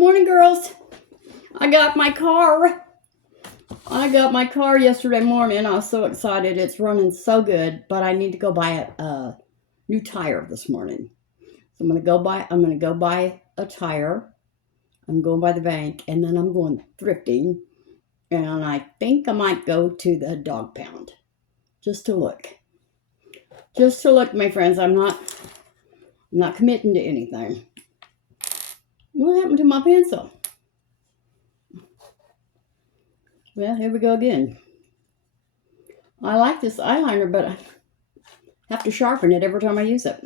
morning, girls. I got my car. Yesterday morning. I was so excited. It's running so good, but I need to go buy a new tire this morning. So I'm gonna go buy a tire. I'm going by the bank, and then I'm going thrifting. And I think I might go to the dog pound just to look. Just to look, my friends. I'm not committing to anything. What happened to my pencil? Well, here we go again. I like this eyeliner, but I have to sharpen it every time I use it.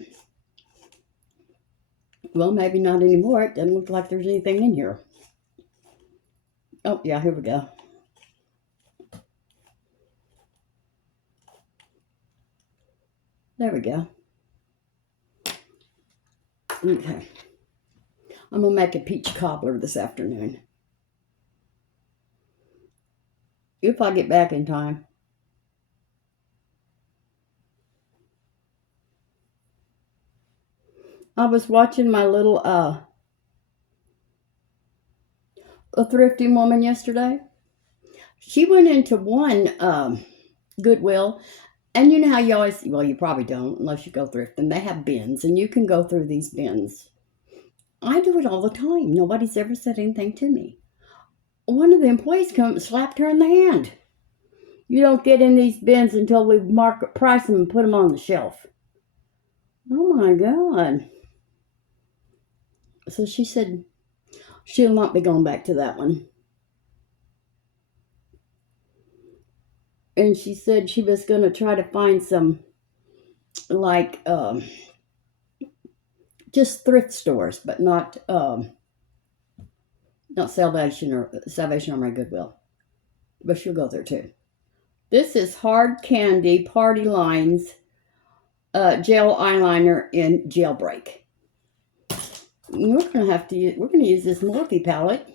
Well, maybe not anymore. It doesn't look like there's anything in here. Oh, yeah, here we go. There we go. Okay. I'm going to make a peach cobbler this afternoon. If I get back in time. I was watching my little a thrifting woman yesterday. She went into one Goodwill, and you know how you always, well, you probably don't unless you go thrifting. They have bins, and you can go through these bins. I do it all the time. Nobody's ever said anything to me. One of the employees come and slapped her in the hand. You don't get in these bins until we market price them and put them on the shelf. Oh my God. So she said she'll not be going back to that one. And she said she was going to try to find some, like, just thrift stores, but not Salvation Army Goodwill. But she'll go there too. This is Hard Candy Party Lines gel eyeliner in Jailbreak. We're gonna use this Morphe palette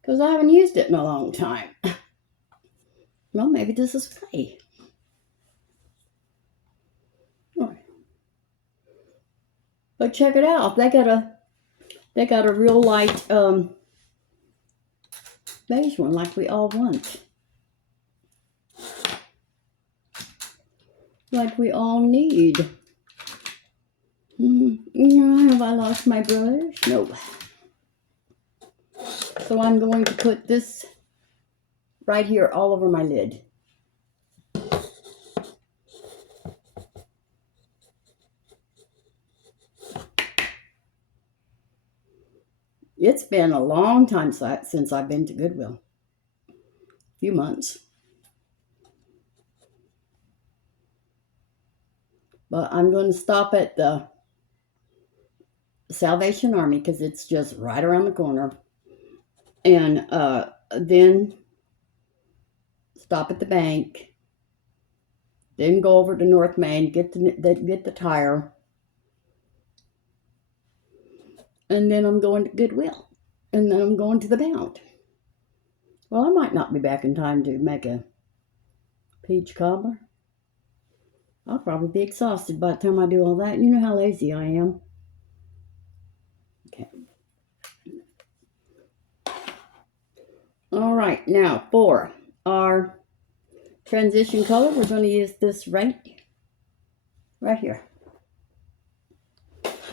because I haven't used it in a long time. Well, maybe this is okay. But check it out. They got a real light beige one like we all want. Like we all need. Have I lost my brush? No. So I'm going to put this right here all over my lid. It's been a long time since I've been to Goodwill. A few months. But I'm going to stop at the Salvation Army because it's just right around the corner. And then stop at the bank. Then go over to North Main, get the tire. And then I'm going to Goodwill. And then I'm going to the Bound. Well, I might not be back in time to make a peach cobbler. I'll probably be exhausted by the time I do all that. You know how lazy I am. Okay. All right, now for our transition color, we're going to use this right here.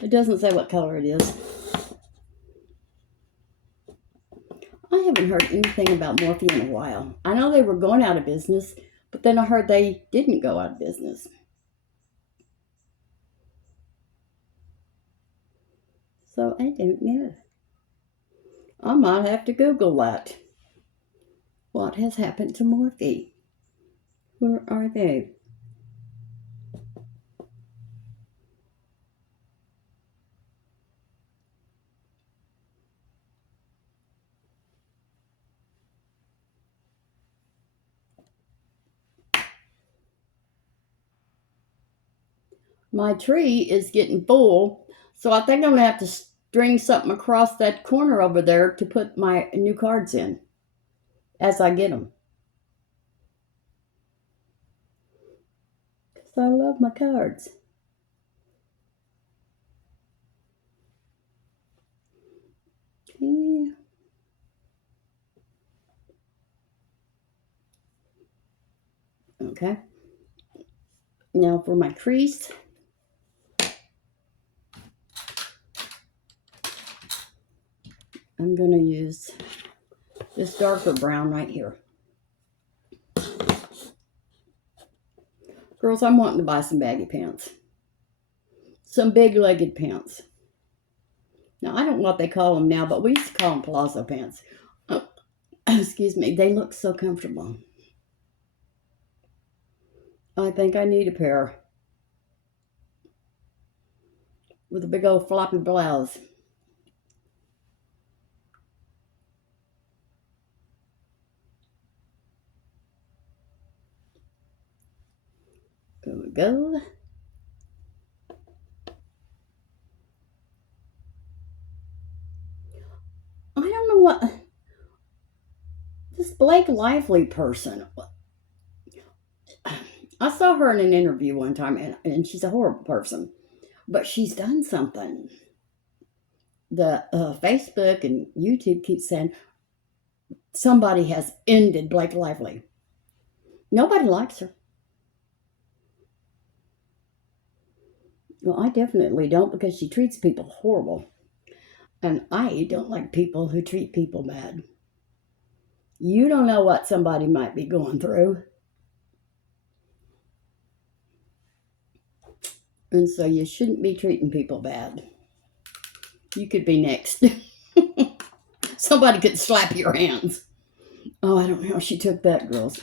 It doesn't say what color it is. I haven't heard anything about Morphe in a while. I know they were going out of business, but then I heard they didn't go out of business. So I don't know. I might have to Google that. What has happened to Morphe? Where are they? My tree is getting full, so I think I'm going to have to string something across that corner over there to put my new cards in as I get them. Because I love my cards. Okay. Okay. Now for my crease. I'm going to use this darker brown right here. Girls, I'm wanting to buy some baggy pants. Some big-legged pants. Now, I don't know what they call them now, but we used to call them palazzo pants. Oh, excuse me. They look so comfortable. I think I need a pair. With a big old floppy blouse. There we go. I don't know what... This Blake Lively person... I saw her in an interview one time, and she's a horrible person. But she's done something. The Facebook and YouTube keep saying somebody has ended Blake Lively. Nobody likes her. Well, I definitely don't, because she treats people horrible. And I don't like people who treat people bad. You don't know what somebody might be going through. And so you shouldn't be treating people bad. You could be next. Somebody could slap your hands. Oh, I don't know how she took that, girls.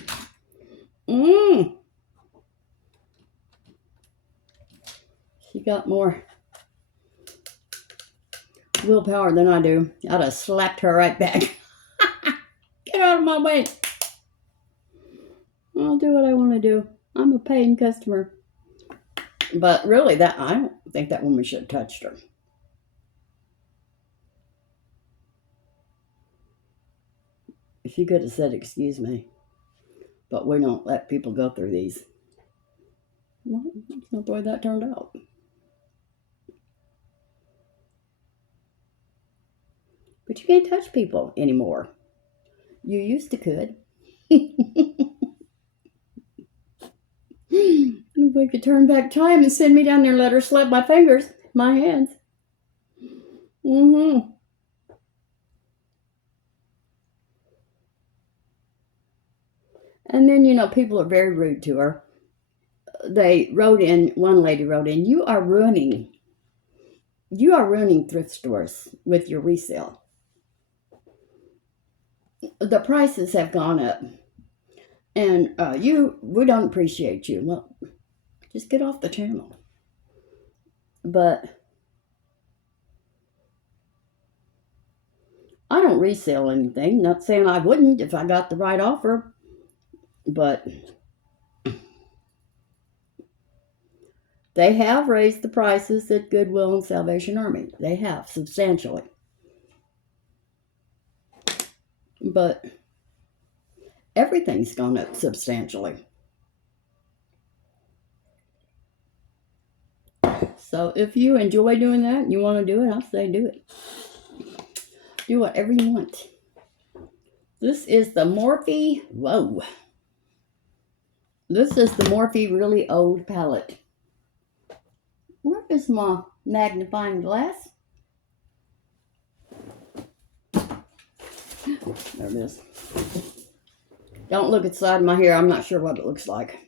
She got more willpower than I do. I'd have slapped her right back. Get out of my way. I'll do what I want to do. I'm a paying customer. But really, I don't think that woman should have touched her. She could have said, excuse me. But we don't let people go through these. Well, that's not the way that turned out. But you can't touch people anymore. You used to could. If we could turn back time and send me down there and let her slap my fingers, my hands. And then, people are very rude to her. One lady wrote in, you are ruining thrift stores with your resale. The prices have gone up. And we don't appreciate you. Well, just get off the channel. But I don't resell anything. Not saying I wouldn't if I got the right offer. But they have raised the prices at Goodwill and Salvation Army. They have, substantially. But everything's gone up substantially. So if you enjoy doing that and you want to do it, I'll say do it. Do whatever you want. This is the Morphe, This is the Morphe Really Old palette. Where is my magnifying glass? There it is. Don't look inside my hair. I'm not sure what it looks like.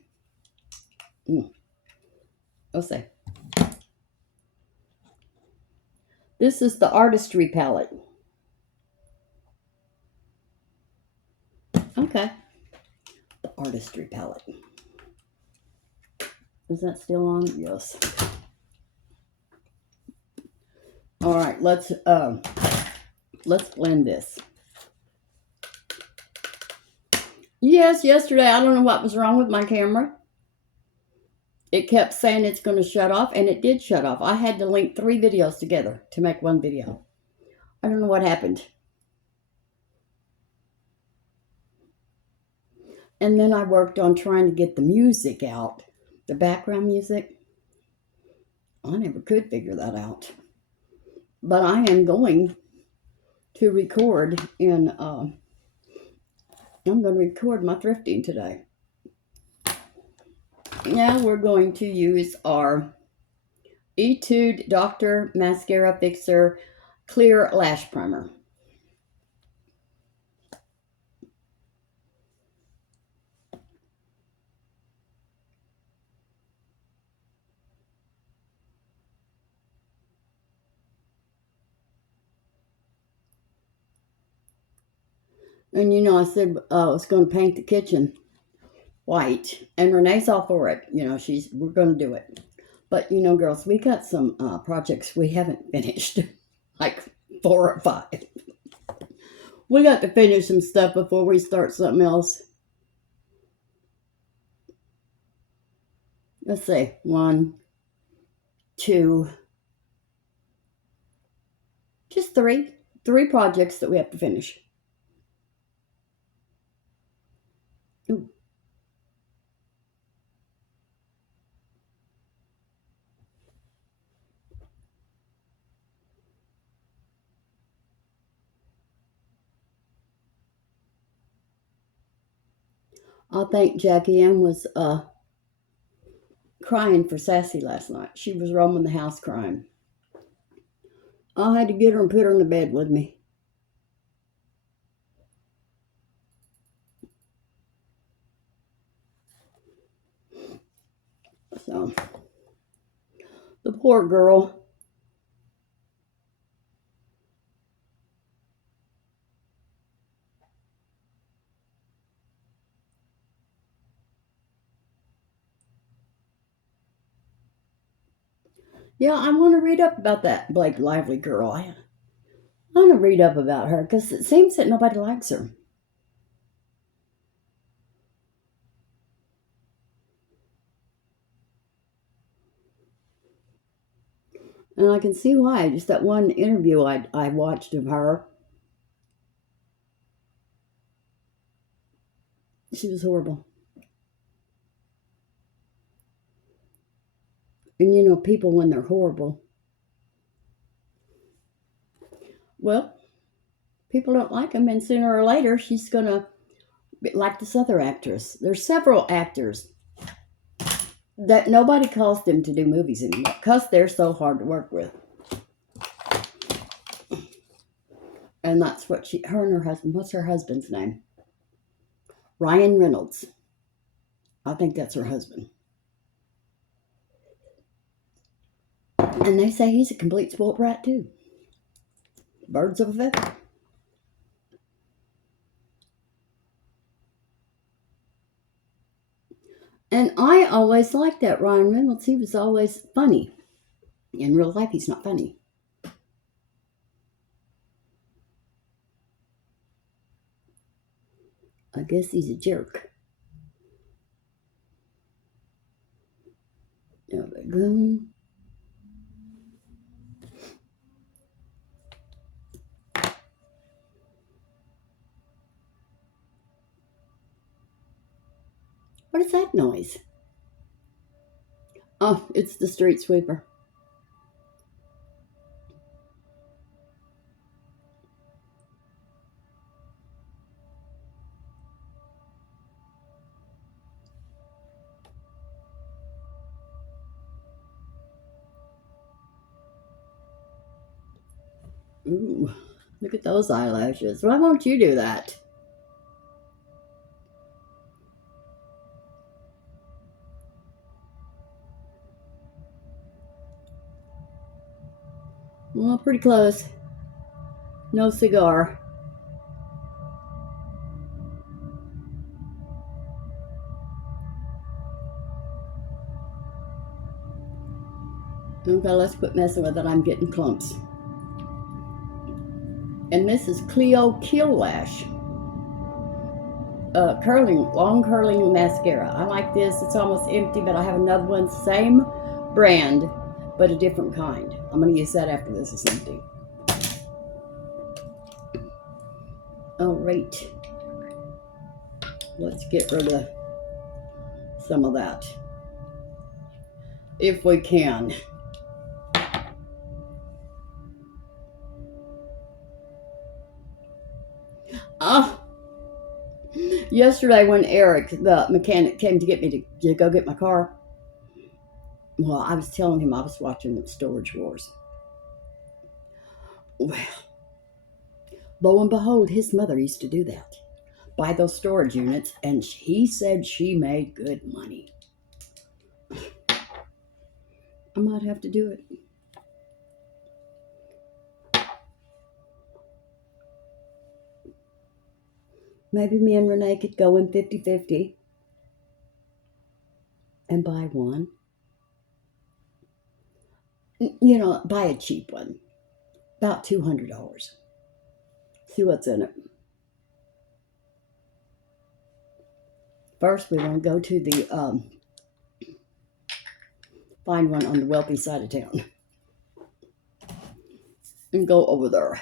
Let's see. This is the Artistry palette. Okay. The Artistry palette. Is that still on? Yes. All right, let's blend this. Yes, yesterday, I don't know what was wrong with my camera. It kept saying it's going to shut off, and it did shut off. I had to link 3 videos together to make one video. I don't know what happened. And then I worked on trying to get the music out, the background music. I never could figure that out. But I am going to record in, I'm going to record my thrifting today. Now we're going to use our Etude Dr. Mascara Fixer Clear Lash Primer. And you know, I said I was going to paint the kitchen white, and Renee's all for it. You know, we're going to do it. But you know, girls, we got some projects we haven't finished, like 4 or 5. We got to finish some stuff before we start something else. Let's see, 1, 2, just 3 projects that we have to finish. Ooh. I think Jackie Ann was crying for Sassy last night. She was roaming the house crying. I had to get her and put her in the bed with me. So, the poor girl. Yeah, I want to read up about that Blake Lively girl. I want to read up about her because it seems that nobody likes her. And I can see why. Just that one interview I watched of her. She was horrible. And you know, people, when they're horrible, well, people don't like them, and sooner or later, she's going to be like this other actress. There's several actors that nobody calls them to do movies anymore because they're so hard to work with. And that's what her and her husband, what's her husband's name? Ryan Reynolds. I think that's her husband. And they say he's a complete spoiled brat too. Birds of a feather. And I always liked that Ryan Reynolds. He was always funny. In real life, he's not funny. I guess he's a jerk. There we go. What is that noise? Oh, it's the street sweeper. Ooh, look at those eyelashes. Why won't you do that? Well, pretty close. No cigar. Okay, let's quit messing with it. I'm getting clumps. And this is Clio Kill Lash. Long curling mascara. I like this. It's almost empty, but I have another one, same brand, but a different kind. I'm going to use that after this is empty. All right. Let's get rid of some of that, if we can. Oh, yesterday when Eric, the mechanic, came to get me to go get my car, well, I was telling him I was watching the Storage Wars. Well, lo and behold, his mother used to do that. Buy those storage units, and he said she made good money. I might have to do it. Maybe me and Renee could go in 50-50 and buy one. You know, buy a cheap one. About $200. See what's in it. First, we want to go to the, find one on the wealthy side of town. And go over there.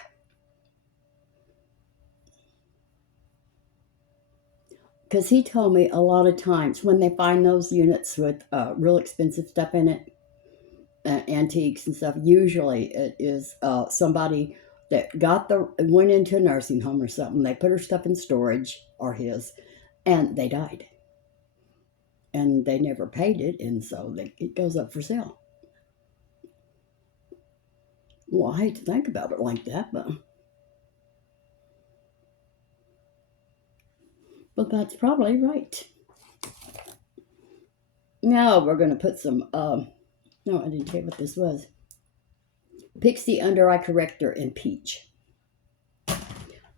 Because he told me a lot of times when they find those units with real expensive stuff in it, antiques and stuff, usually it is somebody that went into a nursing home or something. They put her stuff in storage, or his, and they died. And they never paid it, and so it goes up for sale. Well, I hate to think about it like that, but that's probably right. Now we're going to put some, no, I didn't tell you what this was. Pixi Undereye Corrector in Peach.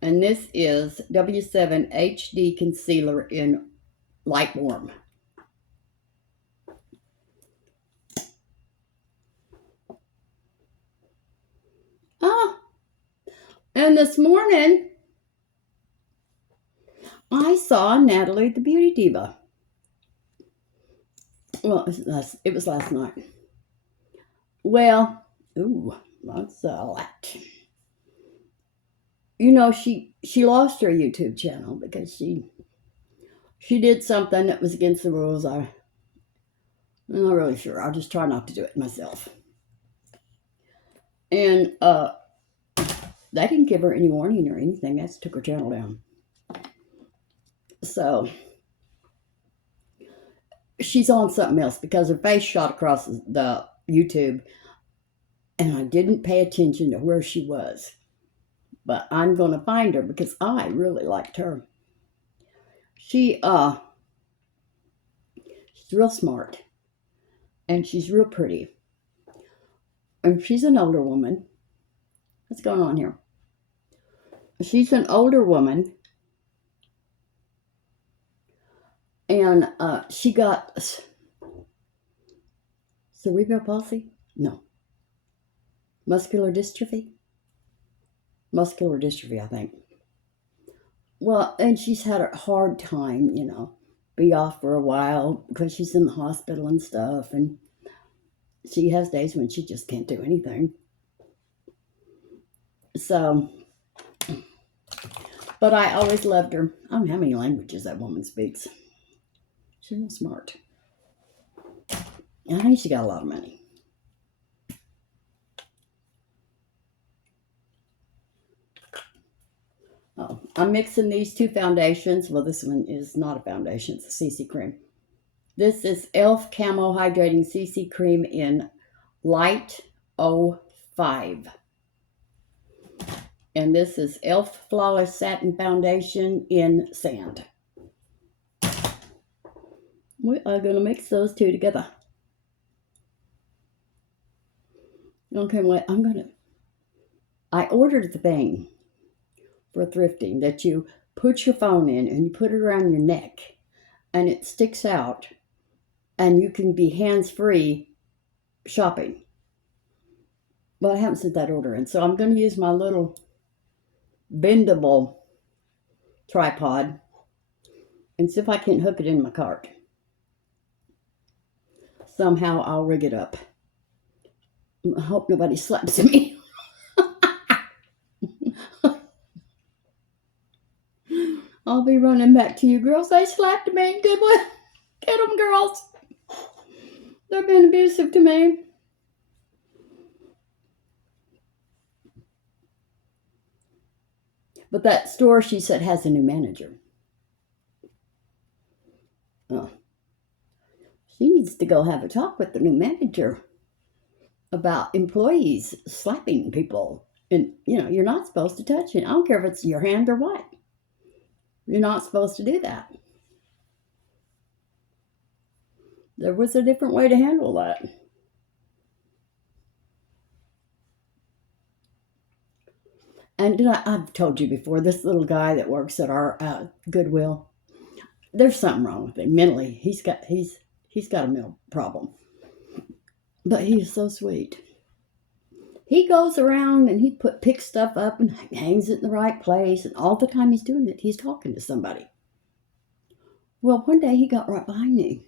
And this is W7 HD Concealer in Light Warm. And this morning, I saw Natalie the Beauty Diva. Well, it was last night. Well, that's a lot. You know, she lost her YouTube channel because she did something that was against the rules. I'm not really sure. I'll just try not to do it myself. And they didn't give her any warning or anything. That took her channel down. So she's on something else because her face shot across the YouTube, and I didn't pay attention to where she was. But I'm going to find her because I really liked her. She's real smart, and she's real pretty. And she's an older woman. What's going on here? She's an older woman, and she got cerebral palsy? No. Muscular dystrophy, I think. Well, and she's had a hard time, be off for a while because she's in the hospital and stuff, and she has days when she just can't do anything. So, but I always loved her. I don't know how many languages that woman speaks. She's real smart. And I think she got a lot of money. Oh, I'm mixing these two foundations. Well, this one is not a foundation. It's a CC cream. This is e.l.f. Camo Hydrating CC Cream in Light 05. And this is e.l.f. Flawless Satin Foundation in Sand. We are going to mix those two together. Okay, what I ordered the thing for thrifting that you put your phone in and you put it around your neck and it sticks out and you can be hands-free shopping. Well, I haven't sent that order in, so I'm going to use my little bendable tripod and see if I can hook it in my cart. Somehow I'll rig it up. I hope nobody slaps me. I'll be running back to you girls. They slapped me. Good one. Get them, girls. They're being abusive to me. But that store, she said, has a new manager. Oh, she needs to go have a talk with the new manager about employees slapping people. And, you know, you're not supposed to touch it. I don't care if it's your hand or what. You're not supposed to do that. There was a different way to handle that. And I've told you before, this little guy that works at our Goodwill, there's something wrong with him mentally. He's got a mental problem, but he's so sweet. He goes around and he picks stuff up and hangs it in the right place, and all the time he's doing it, he's talking to somebody. Well, one day he got right behind me.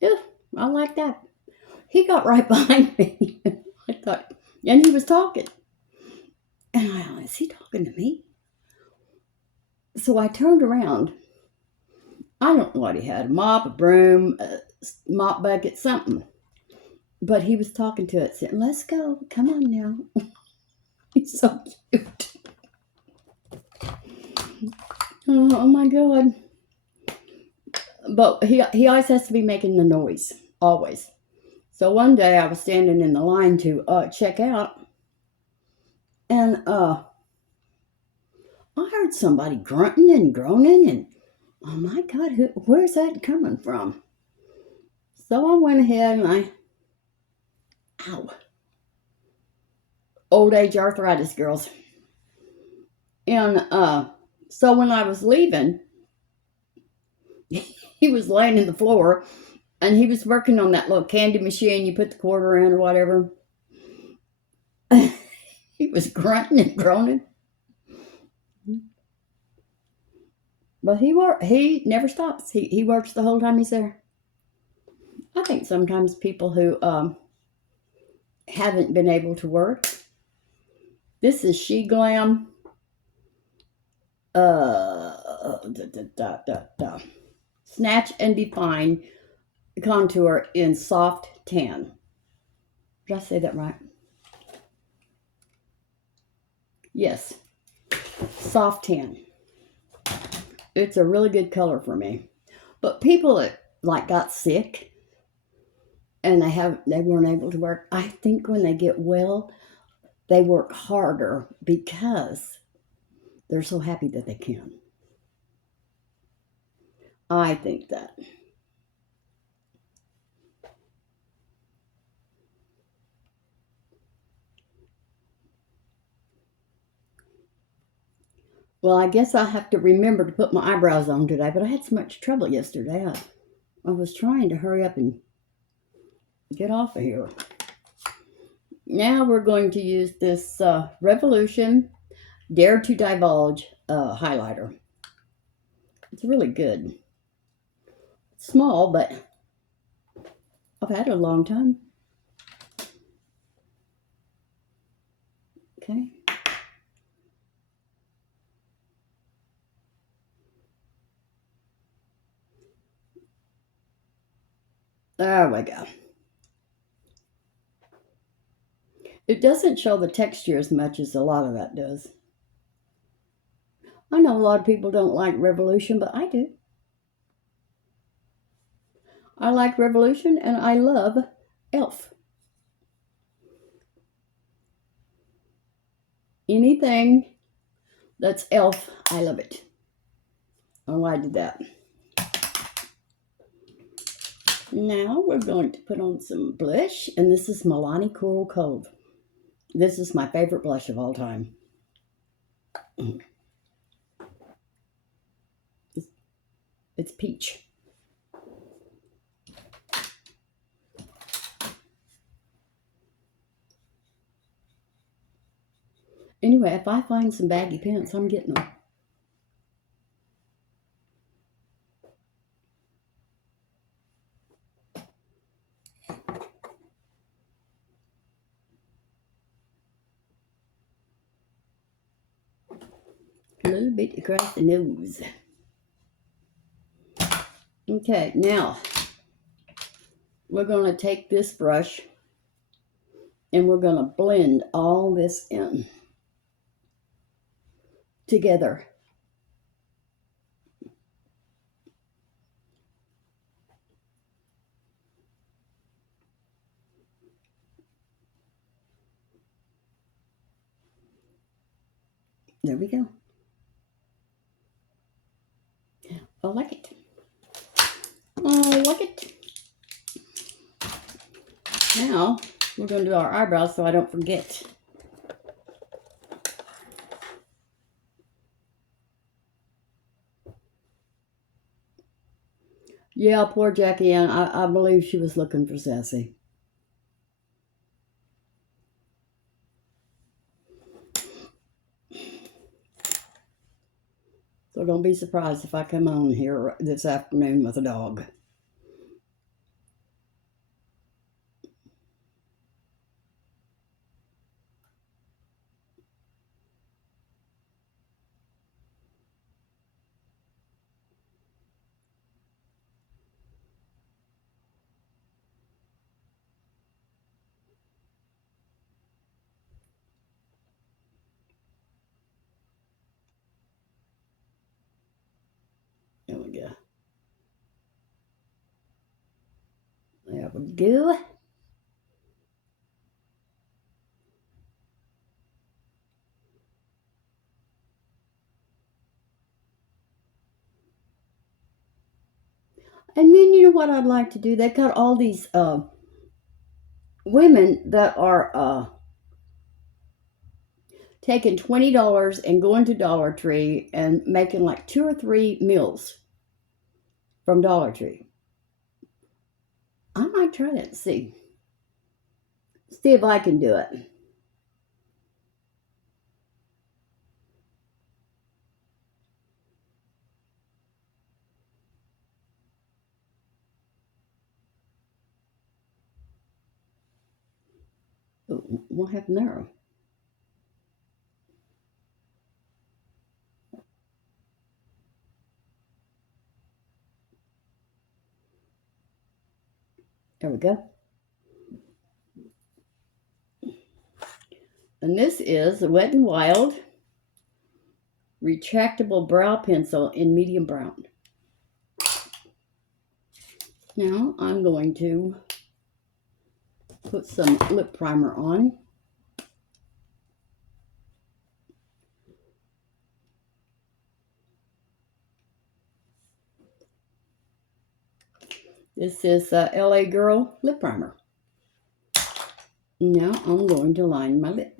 Yeah, I like that. He got right behind me. I thought, and he was talking. And I thought, is he talking to me? So I turned around. I don't know what he had, a mop, a broom, a mop bucket, something. But he was talking to it, saying, let's go. Come on now. He's so cute. Oh my God. But he always has to be making the noise. Always. So one day I was standing in the line to check out. And I heard somebody grunting and groaning. And oh my God, where's that coming from? So I went ahead and ow. Old age arthritis, girls. And so when I was leaving, he was laying in the floor and he was working on that little candy machine you put the quarter in or whatever. He was grunting and groaning. But he never stops. He works the whole time he's there. I think sometimes people who haven't been able to work. This is Sheglam Snatch and Define Contour in Soft Tan. Did I say that right? Yes. Soft Tan. It's a really good color for me. But people that got sick and they weren't able to work, I think when they get well, they work harder because they're so happy that they can. I think that. Well, I guess I'll have to remember to put my eyebrows on today, but I had so much trouble yesterday. I was trying to hurry up and get off of here. Now we're going to use this Revolution Dare to Divulge highlighter. It's really good. It's small, but I've had it a long time. Okay. There we go. It doesn't show the texture as much as a lot of that does. I know a lot of people don't like Revolution, but I do. I like Revolution and I love e.l.f. Anything that's e.l.f., I love it. Oh, I did that. Now we're going to put on some blush, and this is Milani Coral Cove. This is my favorite blush of all time. It's peach. Anyway, if I find some baggy pants, I'm getting them. A little bit across the nose. Okay, now we're going to take this brush and we're going to blend all this in. together. There we go. I like it. I like it. Now, we're going to do our eyebrows so I don't forget. Yeah, poor Jackie Ann. I believe she was looking for Sassy. So don't be surprised if I come on here this afternoon with a dog. There we go. There we go. And then you know what I'd like to do? They've got all these women that are taking $20 and going to Dollar Tree and making like 2 or 3 meals from Dollar Tree. I might try that and see if I can do it. What happened there? There we go. And this is the Wet n Wild Retractable Brow Pencil in medium brown. Now I'm going to put some lip primer on. This is LA Girl lip primer. Now I'm going to line my lip.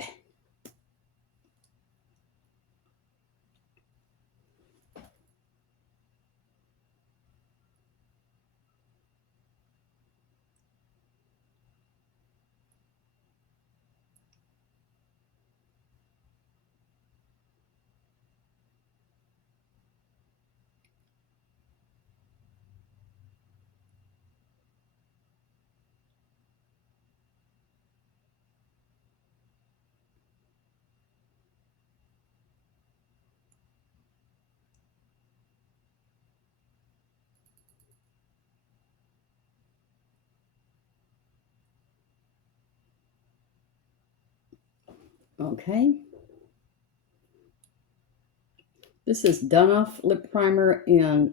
Okay. This is Dunuf lip primer in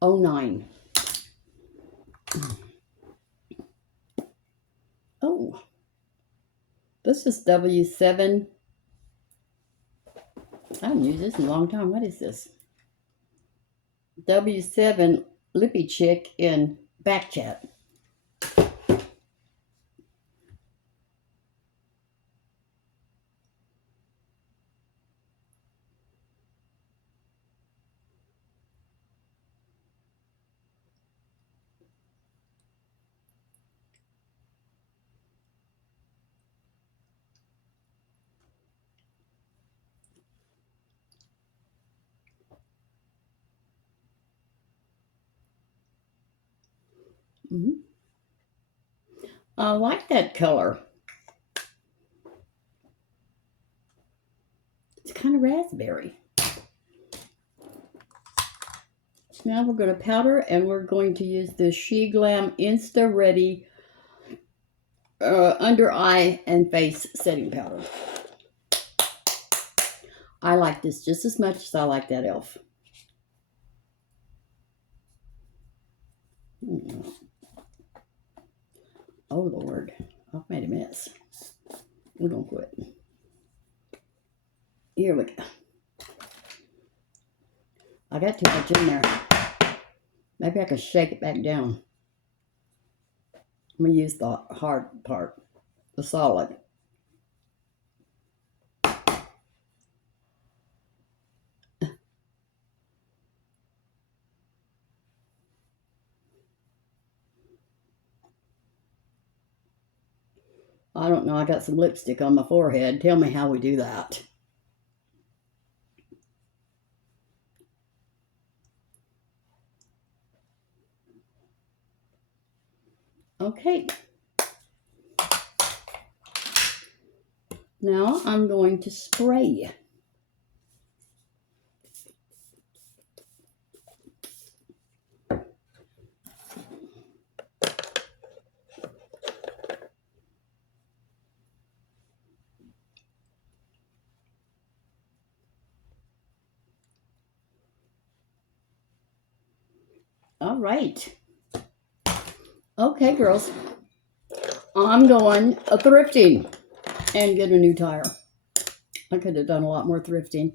09. Oh, this is W7. I haven't used this in a long time. What is this? W7 Lippy Chick in Back Chat. I like that color. It's kind of raspberry. Now we're going to powder, and we're going to use the Sheglam Insta-Ready under eye and face setting powder. I like this just as much as I like that e.l.f. Oh, Lord. I've made a mess. We're going to quit. Here we go. I got too much in there. Maybe I can shake it back down. I'm going to use the hard part, the solid. I don't know. I got some lipstick on my forehead. Tell me how we do that. Okay. Now I'm going to spray. All right. Okay, girls. I'm going thrifting and get a new tire. I could have done a lot more thrifting.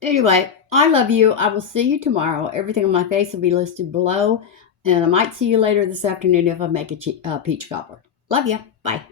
Anyway, I love you. I will see you tomorrow. Everything on my face will be listed below. And I might see you later this afternoon if I make a peach cobbler. Love you. Bye.